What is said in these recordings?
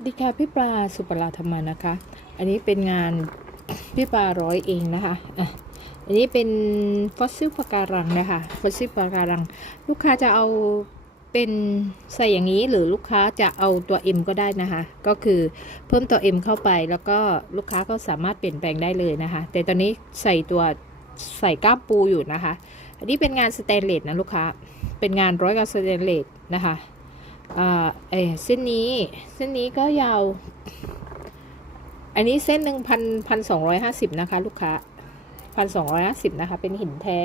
วัสดีค่ะพี่ปลาสุปราธรรมานะคะ อันนี้เป็นงานพี่ปลาร้อยเองนะคะอะอันนี้เป็นฟอสซิลปะการังนะคะฟอสซิลปะการัง ลูกค้าจะเอาเป็นใส่อย่างนี้หรือลูกค้าจะเอาตัว M ก็ได้นะคะ ก็คือเพิ่มตัว M เข้าไปแล้วก็ลูกค้าก็สามารถเปลี่ยนแปลงได้เลยนะคะ แต่ตอนนี้ใส่ตัวใส่ก้ามปูอยู่นะคะ อันนี้เป็นงานสแตนเลสนะลูกค้าเป็นงานร้อยกับสแตนเลสนะคะ เออเส้นนี้ เส้นนี้ก็ยาว อันนี้เส้นหนึ่งพันพันสองร้อยห้าสิบนะคะ ลูกค้าพันสองร้อยห้าสิบนะคะ เป็นหินแท้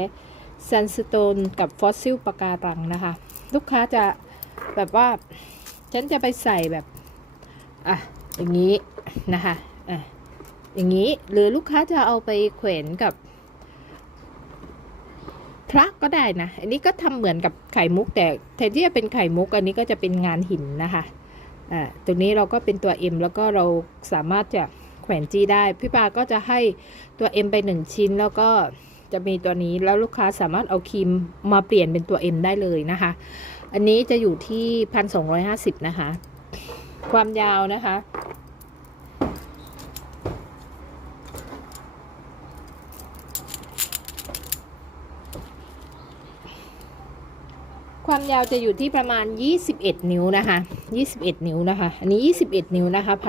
ซันสโตนกับฟอสซิลปะการังนะคะ ลูกค้าจะแบบว่า ฉันจะไปใส่แบบ อะ อย่างนี้นะคะ อะ อย่างนี้ หรือลูกค้าจะเอาไปแขวนกับ ระก็ได้นะ อันนี้ก็ทำเหมือนกับไข่มุกแต่แทนที่จะเป็นไข่มุก อันนี้ก็จะเป็นงานหินนะคะอ่าตรงนี้เราก็เป็นตัว M แล้วก็เราสามารถจะแขวนจี้ได้ พี่ปาก็จะให้ตัว M ไปหนึ่งชิ้น แล้วก็จะมีตัวนี้แล้วลูกค้าสามารถเอาครีมมาเปลี่ยนเป็นตัว M ได้เลยนะคะ อันนี้จะอยู่ที่พันสองห้าสิบนะคะ ความยาวนะคะ ความยาวจะอยู่ที่ประมาณ 21 นิ้วนะคะ 21 นิ้วนะคะ อันนี้ 21 นิ้วนะคะ 1,250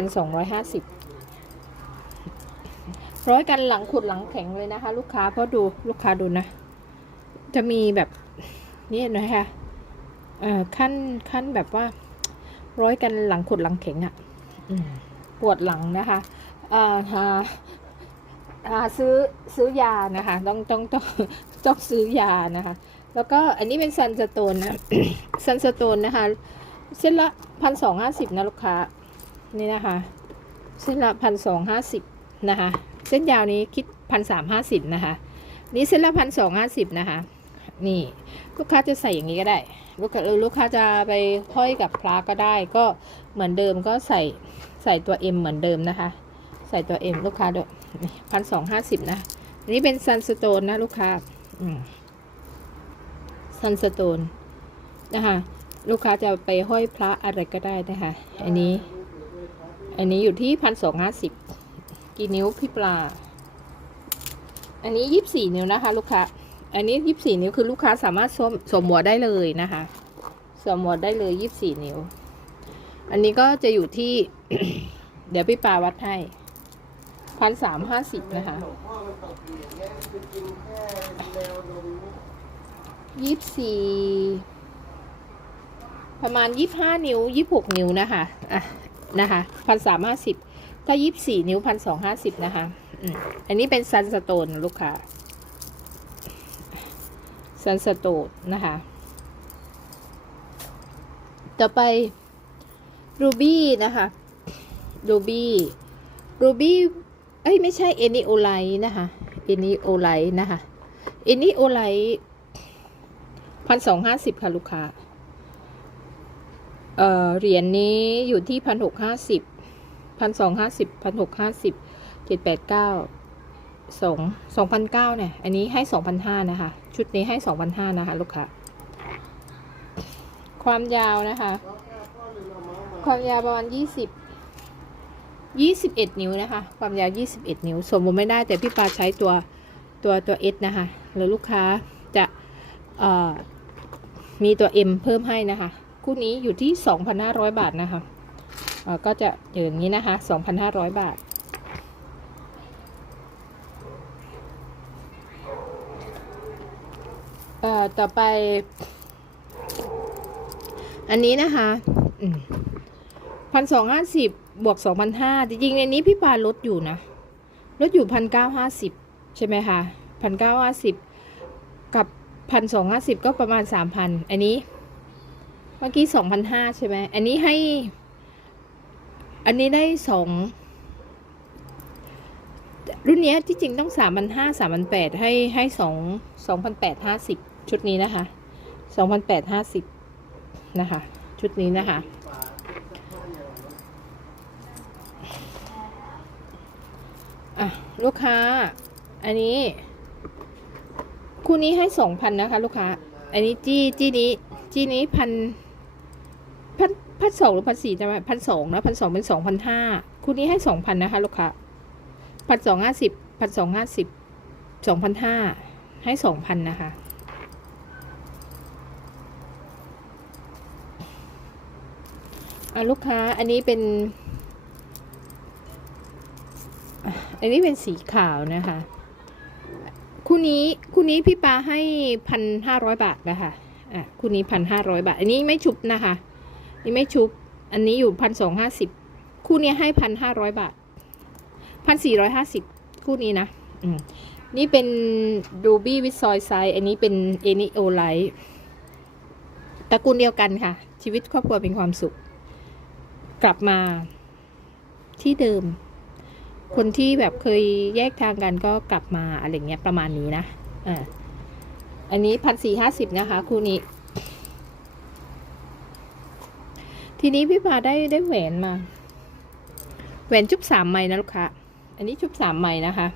ร้อยกันหลังขุดหลังแข็งเลยนะคะ ลูกค้าเพราะดูลูกค้าดูนะ จะมีแบบนี่นะคะเอ่อขั้นขั้นแบบว่า ร้อยกันหลังขุดหลังแข็งอะ่ะปวดหลังนะคะเอ่อหาซื้อซื้อยานะคะ ต้องต้องต้องต้องซื้อยานะคะ แล้วก็อันนี้เป็นซันสโตนนะ ซันสโตนนะคะ เส้นละพันสองห้าสิบนะลูกค้า นี่นะคะ เส้นละพันสองห้าสิบนะคะ เส้นยาวนี้คิดพันสามห้าสิบนะคะ นี่เส้นละพันสองห้าสิบนะคะ นี่ลูกค้าจะใส่อย่างนี้ก็ได้ ลูกค้าเออลูกค้าจะไปห้อยกับพระก็ได้ ก็เหมือนเดิมก็ใส่ใส่ตัว M เหมือนเดิมนะคะ ใส่ตัว M ลูกค้าด้วยพันสองห้าสิบนะนนี้เป็นซันสโตนนะลูกค้า อืม ซันสโตนนะคะลูกค้าจะไปห้อยพระอะไรก็ได้นะคะอันนี้ อันนี้อยู่ที่พันสองห้าสิบกี่นิ้วพี่ปลา อันนี้ยี่สิบสี่นิ้วนะคะ ลูกค้า อันนี้ยี่สิบสี่นิ้วคือลูกค้าสามารถสวมสวมหมวได้เลยนะคะสวมหมวได้เลยยี่สิบสี่นิ้ว อันนี้ก็จะอยู่ที่ เดี๋ยวพี่ปลาวัดให้พันสามห้าสิบนะคะ ยี่สี่ประมาณยี่ห้านิ้วยี่หกนิ้วนะคะอะนะคะพันสามห้าสิบถ้ายี่สี่นิ้วพันสองห้าสิบนะคะอันนี้เป็นซันสโตนลูกค้าซันสโตนนะคะ ต่อไปรูบี้นะคะรูบี้รูบี้เอ้ยไม่ใช่เอนิโอไลนะคะเอนิโอไลนะคะเอนิโอไล พันสองห้าสิบค่ะลูกค้า เอ่อ เหรียญนี้อยู่ที่พันหกห้าสิบพันสองห้าสิบพันหกห้าสิบเจ็ดแปดเก้าสองสองพันเก้าเนี่ย อันนี้ให้สองพันห้านะคะ ชุดนี้ให้สองพันห้านะคะ ลูกค้า ความยาวนะคะ ความยาวประมาณยี่สิบยี่สิบเอ็ดนิ้วนะคะ ความยาวยี่สิบเอ็ดนิ้ว สมมติไม่ได้แต่พี่ปาใช้ตัวตัวตัวเอสนะคะ แล้วลูกค้าจะเอ่อ มีตัว M เพิ่มให้นะคะ คู่นี้อยู่ที่ 2,500 บาทนะคะก็จะอย่างนี้นะคะ 2,500 บาทเอ่อต่อไป อันนี้นะคะพันสองห้าสิบบวกสองพันห้าจริงๆในนี้พี่ปาลดอยู่นะ ลดอยู่พันเก้าห้าสิบใช่ไหมคะพันเก้าห้าสิบ พันสองห้าสิบก็ประมาณสามพันอันนี้ เมื่อกี้สองพันห้าใช่ไหมอันนี้ให้ อันนี้ได้สองรุ่นนี้ที่จริงต้องสามพันห้าสามพันแปดให้ให้สองสองพันแปดห้าสิบชุดนี้นะคะสองพันแปดห้าสิบนะคะ ชุดนี้นะคะอะลูกค้า อันนี้ คู่นี้ให้สองพันนะคะ ลูกค้า อันนี้จี้จี้นี้จี้นี้พันพันพันสองหรือพันสี่จะไหมพันสองนะพันสองเป็นสองพันห้าคู่นี้ให้สองพันนะคะลูกค้าพันสองห้าสิบพันสองห้าสิบสองพันห้าให้สองพันนะคะอะลูกค้าอันนี้เป็น อันนี้เป็นสีขาวนะคะ คู่นี้คู่นี้พี่ปาให้พันห้าร้อยบาทนะคะอะคู่นี้พันห้าร้อยบาท อันนี้ไม่ชุบนะคะ นี่ไม่ชุบ อันนี้อยู่พันสองห้าสิบคู่นี้ให้พันห้าร้อยบาทพันสี่ร้อยห้าสิบคู่นี้นะอืมนี่เป็นดูบี้วิซอยไซอันนี้เป็นเอนิโอไลท์ตระกูลเดียวกันค่ะ ชีวิตครอบครัวเป็นความสุข กลับมาที่เดิม คนที่แบบเคยแยกทางกันก็กลับมาอะไรเงี้ยประมาณนี้นะอ่าอันนี้พันสี่ห้าสิบนะคะ คู่นี้ ทีนี้พี่พาได้ได้แหวนมา แหวนชุบสามไม้นะลูกค้าอันนี้ชุบสามไม้นะคะ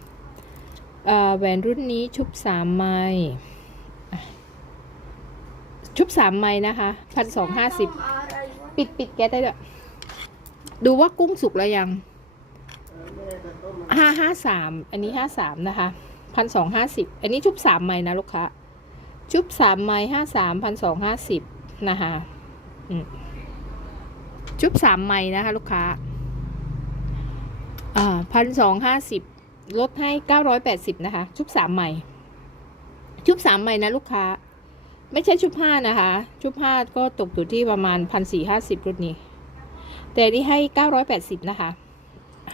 เอ่อแหวนรุ่นนี้ชุบสามไม้อะชุบสามไม้นะคะพันสองห้าสิบปิดปิดแก๊สได้ด้วยดูว่ากุ้งสุกแล้วยัง ห้าห้าสามอันนี้ห้าสามนะคะพันสองห้าสิบอันนี้ชุบสามไม้นะลูกค้าชุบสามไม้ห้าสามพันสองห้าสิบนะคะชุบสามไม้นะคะลูกค้าอ่าพันสองห้าสิบลดให้เก้าร้อยแปดสิบนะคะ ชุบสามไม้ชุบสามไม้นะลูกค้า ไม่ใช่ชุบผ้านะคะ ชุบผ้าก็ตกอยู่ที่ประมาณพันสี่ห้าสิบรุ่นนี้ แต่นี่ให้เก้าร้อยแปดสิบนะคะ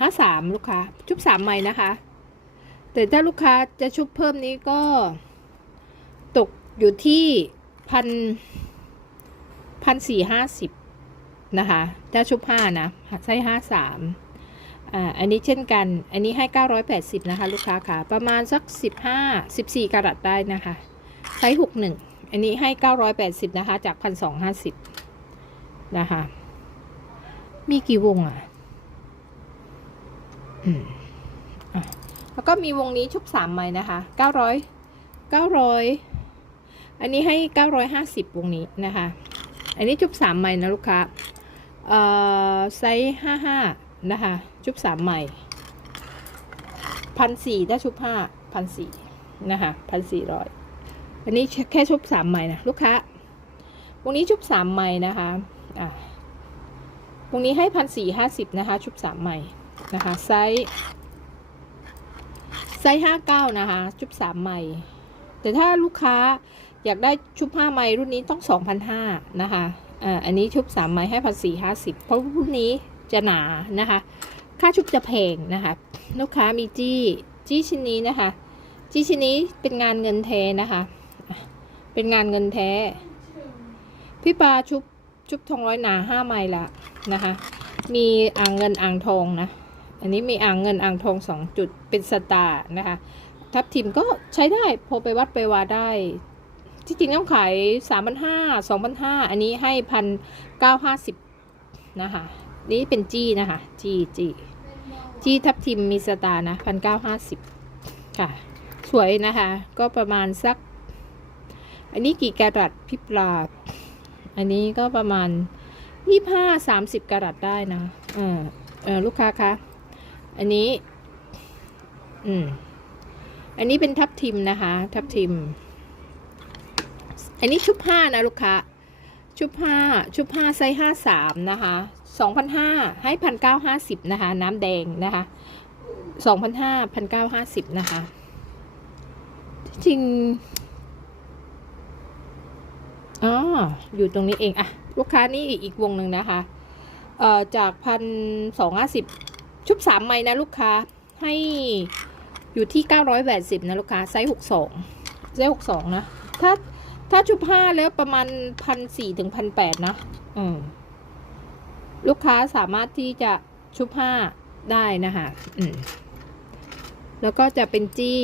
ห้าสามลูกค้า ชุบสามใหม่นะคะ แต่ถ้าลูกค้าจะชุบเพิ่มนี้ก็ ตกอยู่ที่พันพันสี่ห้าสิบนะคะถ้าชุบผ้านะใช้ห้าสามอ่าอันนี้เช่นกัน อันนี้ให้เก้าร้อยแปดสิบนะคะลูกค้าค่ะ ประมาณสักสิบห้าสิบสี่กรัตได้นะคะใช้หกหนึ่งอันนี้ให้980นะคะ จาก1,250นะคะ มีกี่วงอะอืมอะ แล้วก็มีวงนี้ชุบสามไม้นะคะ900 900อันนี้ให้950วงนี้นะคะ อันนี้ชุบสามไม้นะลูกค้าเอ่อไซส์55นะคะชุบสามไม้พันสี่ถ้าชุบห้าพันสี่นะคะพันสี่ร้อยอันนี้แค่ชุบสามไม้นะลูกค้าวงนี้ชุบสามไม้นะคะอ่าวงนี้ให้พันสี่ห้าสิบนะคะ ชุบสามไม้ นะคะไซส์ไซส์ห้าเก้านะคะชุบสามไม้แต่ถ้าลูกค้าอยากได้ชุบห้าไม้รุ่นนี้ต้องสองพันห้านะคะอ่าอันนี้ชุบสามไม้ให้พันสี่ห้าสิบเพราะรุ่นนี้จะหนานะคะ ค่าชุบจะแพงนะคะ ลูกค้ามีจี้จี้ชิ้นนี้นะคะ จี้ชิ้นนี้เป็นงานเงินแท้นะคะ เป็นงานเงินแท้ พี่ปาชุบชุบทองร้อยหนาห้าไมล์ละนะคะ มีอ่างเงินอ่างทองนะ อันนี้มีอ่างเงินอ่างทองสองจุดเป็นสตาร์นะคะ ทับทิมก็ใช้ได้พอไปวัดไปวาได้ ที่จริงต้องขายสามพันห้าสองพันห้าอันนี้ให้พันเก้าห้าสิบนะคะ นี่เป็นจี้นะคะ จี้จี้จี้ทับทิมมีสตาร์นะพันเก้าห้าสิบค่ะ สวยนะคะ ก็ประมาณสัก อันนี้กี่กะรัตพี่ปลาอันนี้ก็ประมาณยี่ห้าสามสิบกะรัตได้นะเออเออลูกค้าคะ อันนี้ อืม อันนี้เป็นทับทิมนะคะ ทับทิม อันนี้ชุบผ้านะลูกค้า ชุบผ้า ชุบผ้าไซส์ห้าสามนะคะสองพันห้าให้พันเก้าห้าสิบนะคะ น้ำแดงนะคะสองพันห้าพันเก้าห้าสิบนะคะ จริงอ๋ออยู่ตรงนี้เองอะลูกค้านี่อีกอีกวงหนึ่งนะคะ เอ่อ จากพันสองห้าสิบ ชุบสามไม้นะลูกค้าให้อยู่ที่เก้าร้อยแปดสิบนะลูกค้าไซส์หกสองไซส์หกสองนะ ถ้าถ้าชุบห้าแล้วประมาณพันสี่ถึงพันแปดนะ อืม ลูกค้าสามารถที่จะชุบห้าได้นะคะอืม แล้วก็จะเป็นจี้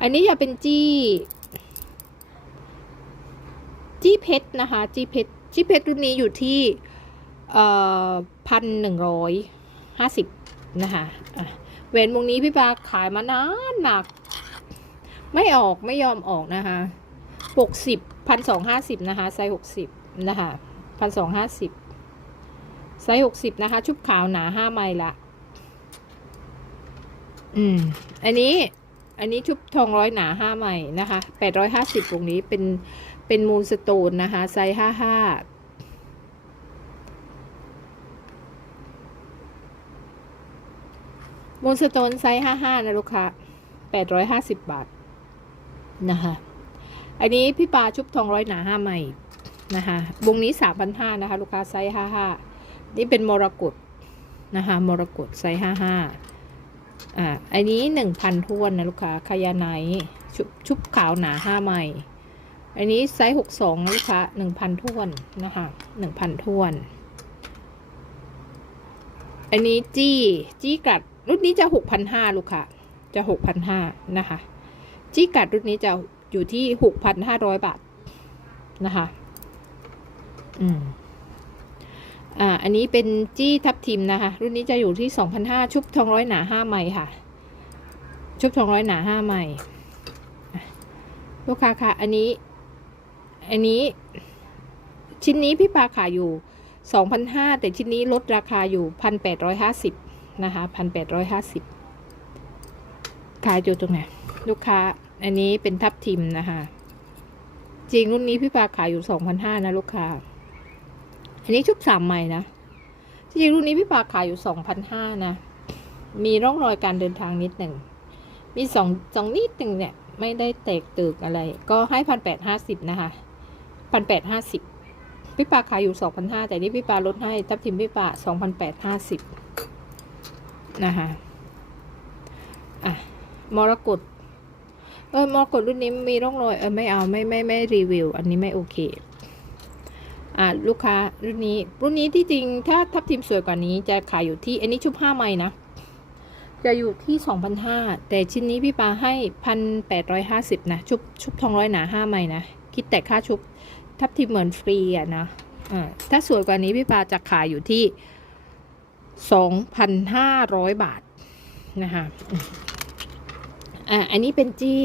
อันนี้จะเป็นจี้ จี้เพชรนะคะ จี้เพชร จี้เพชรรุ่นนี้อยู่ที่ พันหนึ่งร้อยห้าสิบนะคะอะแหวนวงนี้พี่ปาขายมานานหนัก ไม่ออกไม่ยอมออกนะคะหกสิบพันสองห้าสิบนะคะไซส์หกสิบนะคะพันสองห้าสิบไซส์หกสิบนะคะ ชุบขาวหนาห้าไมล์ละอืม อันนี้ อันนี้ชุบทองร้อยหนาห้าไมล์นะคะแปดร้อยห้าสิบตรงนี้เป็นเป็นมูลสโตนนะคะ ไซส์ห้าห้า มูลสโตนไซส์ห้าห้านะลูกค้าแปดร้อยห้าสิบบาท นะคะ อันนี้พี่ปลาชุบทองร้อยหนาห้าใหม่นะคะวงนี้สามพันห้านะคะ ลูกค้าไซส์ห้าห้านี่เป็นมรกตนะคะมรกตไซส์ห้าห้าอ่าอันนี้หนึ่งพันทวนนะลูกค้าคายาไนชุบชุบขาวหนาห้าใหม่อันนี้ไซส์หกสองนะลูกค้าหนึ่งพันทวนนะคะหนึ่งพันทวน อันนี้จี้จี้กัด รุ่นนี้จะหกพันห้าลูกค้าจะหกพันห้านะคะ จี้กัดรุ่นนี้จะอยู่ที่หกพันห้าร้อยบาท นะคะ อืม อ่า อันนี้เป็นจี้ทับทิมนะคะ รุ่นนี้จะอยู่ที่สองพันห้าชุบทองร้อยหนาห้าไมล์ค่ะ ชุบทองร้อยหนาห้าไมล์อ่ลูกค้าค่ะ อันนี้ อันนี้ ชิ้นนี้พี่ปาขายอยู่สองพันห้าแต่ชิ้นนี้ลดราคาอยู่พั นะคะพันแปดร้อยห้าสิบขายอยู่ตรงไหนลูกค้า อันนี้เป็นทับทิมนะคะจริงรุ่นนี้พี่ปาขายอยู่สองพันห้านะลูกค้า อันนี้ชุบสามใหม่นะจริงรุ่นนี้พี่ปาขายอยู่สองพันห้านะมีร่องรอยการเดินทางนิดหนึ่ง มีสองสองนิดหนึ่งเนี่ย ไม่ได้แตกตึกอะไร ก็ให้พันแปดห้าสิบนะคะพันแปดห้าสิบพี่ปาขายอยู่สองพันห้าแต่นี่พี่ปาลดให้ทับทิมพี่ปาสองพันแปดห้าสิบ นะคะอะมรกตเออมรกตรุ่นนี้มีร่องรอยเออไม่เอาไม่ไม่ไม่รีวิว อันนี้ไม่โอเคอ่าลูกค้ารุ่นนี้ รุ่นนี้ที่จริงถ้าทับทิมสวยกว่านี้จะขายอยู่ที่ อันนี้ชุบห้าไม้นะจะอยู่ที่สองพันห้าแต่ชิ้นนี้พี่ปาให้พันแปดร้อยห้าสิบนะ ชุบชุบทองร้อยหนาห้าไม้นะ คิดแต่ค่าชุบทับทิมเหมือนฟรีอะนะอ่าถ้าสวยกว่านี้พี่ปาจะขายอยู่ที่ สองพันห้าร้อยบาทนะคะอ่าอันนี้เป็นจี้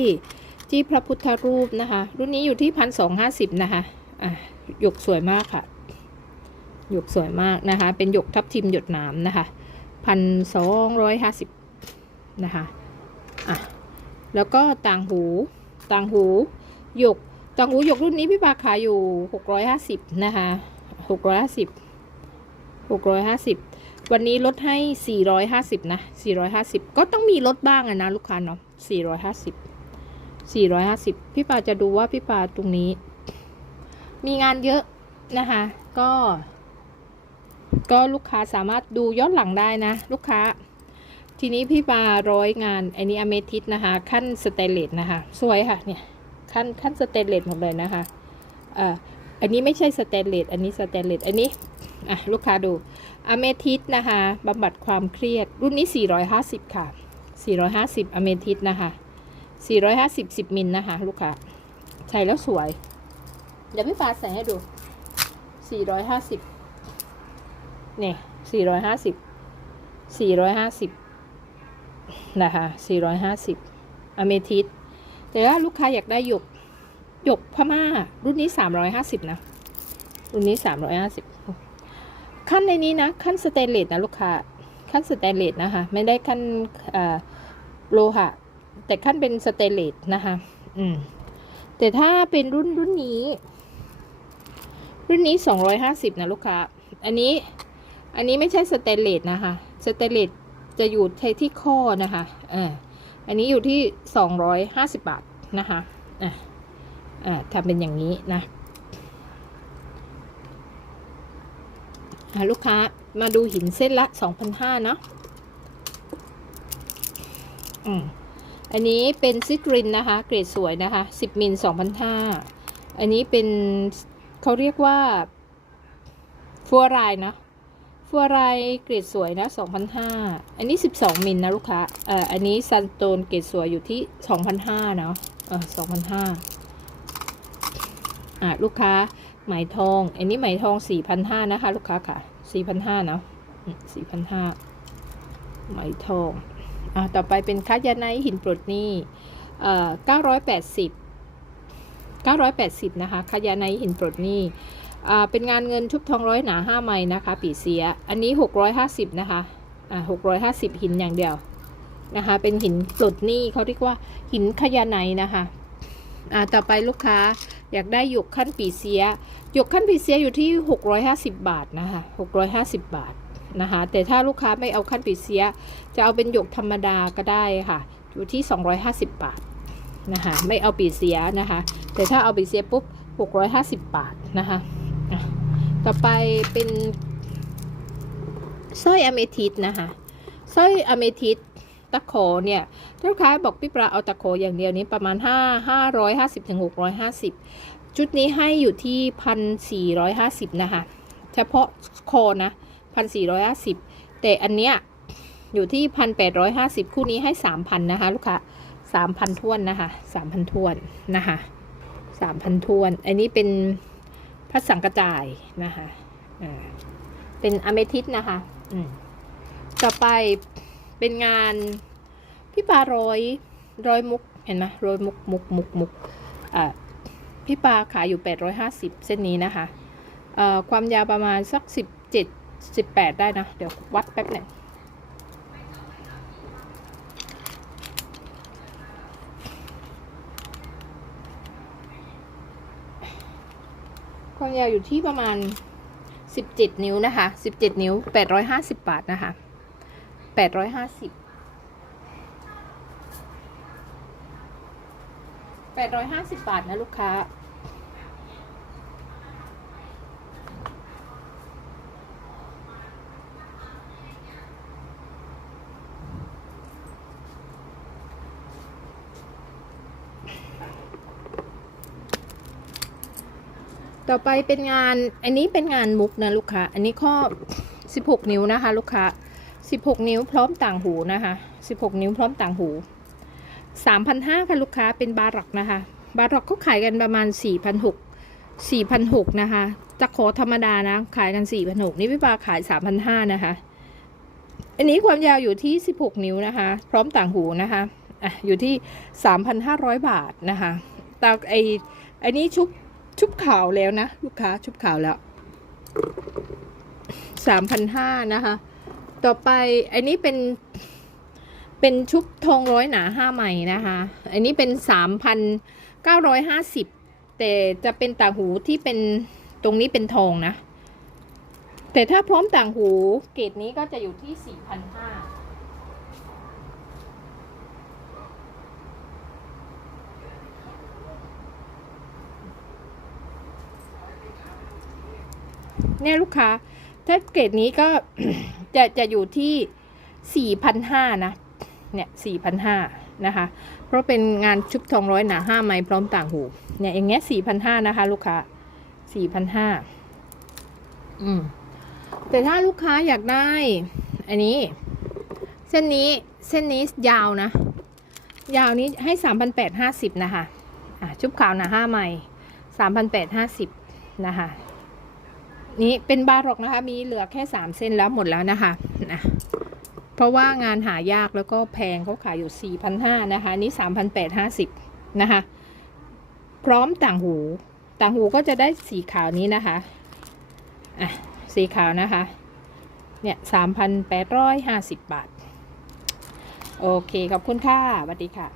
จี้พระพุทธรูปนะคะ รุ่นนี้อยู่ที่พันสองห้าสิบนะคะอะหยกสวยมากค่ะ หยกสวยมากนะคะ เป็นหยกทับทิมหยดน้ำนะคะพันสองร้อยห้าสิบนะคะอะแล้วก็ต่างหูต่างหูหยกต่างหูหยกรุ่นนี้พี่ปาขายอยู่หกร้อยห้าสิบนะคะหกร้อยห้าสิบหกร้อยห้าสิบ วันนี้ลดให้สี่ร้อยห้าสิบนะสี่ร้อยห้าสิบก็ต้องมีลดบ้างอะนะลูกค้าเนาะสี่ร้อยห้าสิบ450 พี่ปาจะดูว่าพี่ปาตรงนี้ มีงานเยอะนะคะ ก็ ก็ลูกค้าสามารถดูย้อนหลังได้นะ ลูกค้า ทีนี้พี่ปาร้อยงานอันนี้อเมทิสนะคะ ขั้นสเตเลสนะคะ สวยค่ะเนี่ย ขั้นขั้นสเตเลสหมดเลยนะคะ เอ่อ อันนี้ไม่ใช่สเตนเลสอันนี้สเตนเลสอันนี้อะลูกค้าดูอเมทิสนะคะบำบัดความเครียด รุ่นนี้ 450 ค่ะ 450อเมทิสนะคะ450 10มิลนะคะ ลูกค้าใส่แล้วสวย เดี๋ยวพี่ปาใส่ให้ดู 450เนี่ย450 450นะคะ450อเมทิสแต่ว่าลูกค้าอยากได้หยก หยกพม่า รุ่นนี้ 350 นะ รุ่นนี้ 350 ขั้นในนี้นะ ขั้นสเตนเลสนะลูกค้า ขั้นสแตนเลสนะคะ ไม่ได้ขั้นโลหะ แต่ขั้นเป็นสเตนเลสนะคะ อืม แต่ถ้าเป็นรุ่นรุ่นนี้ รุ่นนี้สองร้อยห้าสิบนะลูกค้า อันนี้ อันนี้ไม่ใช่สเตนเลสนะคะ สเตนเลสจะอยู่ที่ข้อนะคะ เอออันนี้อยู่ที่สองร้อยห้าสิบบาทนะคะอะ อ่าทำเป็นอย่างนี้นะลูกค้ามาดูหินเส้นละสองพันห้าเนาะอืมอันนี้เป็นซิตรินนะคะ เกรดสวยนะคะ10มิล2,500อันนี้เป็นเขาเรียกว่าฟัวรายนะฟัวรายเกรดสวยนะ2,500อันนี้12มิลนะลูกค้าเอ่ออันนี้ซันโตนเกรดสวยอยู่ที่2,500เนาะเออ2,500อ่ อะลูกค้าไหมทอง อันนี้ไหมทอง4,500นห้านะคะ ลูกค้าค่ะ4,500เนาะอืม4,500ไหมทองอ่าต่อไปเป็นคัตยาไนหินปลดหนี้เอ่อ980 980นะคะคัตยาไนท์หินปลดหนี้อ่าเป็นงานเงินชุบทองร้อยหนาห้าไม้นะคะ ปีเสีย อันนี้หกร้อยห้าสิบนะคะอ่าหกร้อยห้าสิบหินอย่างเดียวนะคะ เป็นหินปลดหนี้เขาเรียกว่าหินขยาไนนะคะอ่าต่อไปลูกค้า อยากได้หยกขั้นปีเสียหยกขั้นปีเสียอยู่ที่ 650 บาทนะคะ650 บาทนะคะแต่ถ้าลูกค้าไม่เอาขั้นปีเสีย จะเอาเป็นหยกธรรมดาก็ได้ค่ะ อยู่ที่ 250 บาทนะคะไม่เอาปีเสียนะคะ แต่ถ้าเอาปีเสียปุ๊บ 650 บาทนะคะต่อไปเป็นสร้อยอเมทิสนะคะสร้อยอเมทิส ตะขอเนี่ยลูกค้าบอกพี่ปลาเอาตะขออย่างเดียวนี้ประมาณ 5 550ถึง650จุดนี้ให้อยู่ที่ 1,450 นะคะ เฉพาะโคนะ 1,450 แต่อันเนี้ยอยู่ที่ 1,850 คู่นี้ให้ 3,000 นะคะ ลูกค้า 3,000ท้วนนะคะ 3,000ท้วนนะคะ3,000ท้วน อันนี้เป็นพัดสังกระจายนะคะ อ่า เป็นอเมทิสนะคะ อืมต่อไป เป็นงานพี่ปาร้อยร้อยมุกเห็นไหมร้อยมุกมุกมุกมุกอ่าพี่ปลาขายอยู่ 850 เส้นนี้นะคะ ความยาวประมาณสัก 17 18 ได้นะ เดี๋ยววัดแป๊บหนึ่งความยาวอยู่ที่ประมาณ 17 นิ้วนะคะ 17 นิ้ว 850 บาทนะคะ 850 850บาทนะลูกค้า ต่อไปเป็นงาน อันนี้เป็นงานมุกนะลูกค้า อันนี้ข้อ 16 นิ้วนะคะ ลูกค้า 16 นิ้วพร้อมต่างหูนะคะ 16 นิ้วพร้อมต่างหู3,500ค่ะลูกค้าเป็นบารักนะคะ บารักเขาขายกันประมาณ 4,600 4,600นะคะจะขอธรรมดานะ ขายกัน 4,600นี่พี่ปาขาย 3,500นะคะ อันนี้ความยาวอยู่ที่ 16 นิ้วนะคะ พร้อมต่างหูนะคะอะอยู่ที่ 3,500 บาทนะคะตาไออันนี้ชุบชุบขาวแล้วนะ ลูกค้าชุบขาวแล้วสามพันห้านะคะ ต่อไปอันนี้เป็นเป็นชุบทองร้อยหนาห้าไหมนะคะ อันนี้เป็นสามพันเก้าร้อยห้าสิบแต่จะเป็นต่างหูที่เป็นตรงนี้เป็นทองนะ แต่ถ้าพร้อมต่างหูเกรดนี้ก็จะอยู่ที่สี่พันห้าเนี่ยลูกค้า ถ้าเกรดนี้ก็จะจะอยู่ที่สี่พันห้านะ เนี่ยสี่พันห้านะคะ เพราะเป็นงานชุบทองร้อยหนาห้าไม้พร้อมต่างหู เนี่ย อย่างเงี้ยสี่พันห้านะคะ ลูกค้าสี่พันห้าอืม แต่ถ้าลูกค้าอยากได้ อันนี้ เส้นนี้ เส้นนี้ยาวนะ ยาวนี้ให้สามพันแปดห้าสิบนะคะ อะ ชุบขาวหนาห้าไม้สามพันแปดห้าสิบนะคะ นี้เป็นบาร็อกนะคะ มีเหลือแค่สามเส้นแล้วหมดแล้วนะคะนะเพราะว่างานหายากแล้วก็แพงเขาขายอยู่สี่พันห้านะคะ นี่สามพันแปดห้าสิบนะคะ พร้อมต่างหู ต่างหูก็จะได้สีขาวนี้นะคะ อะ สีขาวนะคะ เนี่ยสามพันแปดร้อยห้าสิบบาท โอเค ขอบคุณค่ะสวัสดีค่ะ